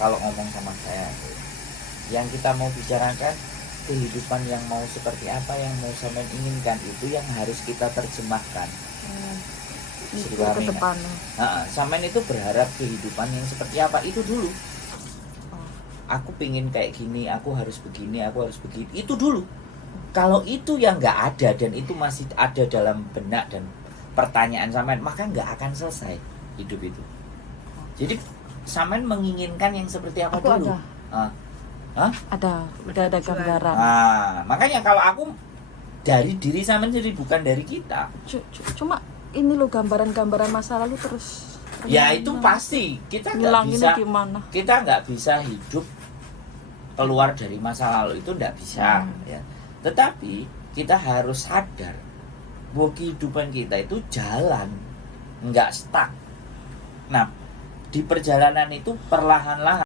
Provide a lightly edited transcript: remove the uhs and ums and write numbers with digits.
kalau ngomong sama saya. Yang kita mau bicarakan kehidupan yang mau seperti apa, yang mau sampean inginkan, itu yang harus kita terjemahkan. Itu ke depannya. Sampean itu berharap kehidupan yang seperti apa, itu dulu. Aku pingin kayak gini, aku harus begini, aku harus begitu, itu dulu. Kalau itu yang nggak ada dan itu masih ada dalam benak dan pertanyaan sampean, maka nggak akan selesai hidup itu. Jadi sampean menginginkan yang seperti apa Aku dulu? Udah ada gambaran. Makanya kalau aku dari diri sampean sendiri, bukan dari kita. Cuma ini loh gambaran-gambaran masa lalu terus. Ya itu pasti kita nggak bisa hidup keluar dari masa lalu, itu nggak bisa. Ya. Tetapi kita harus sadar bahwa kehidupan kita itu jalan, nggak stuck. Nah, di perjalanan itu perlahan-lahan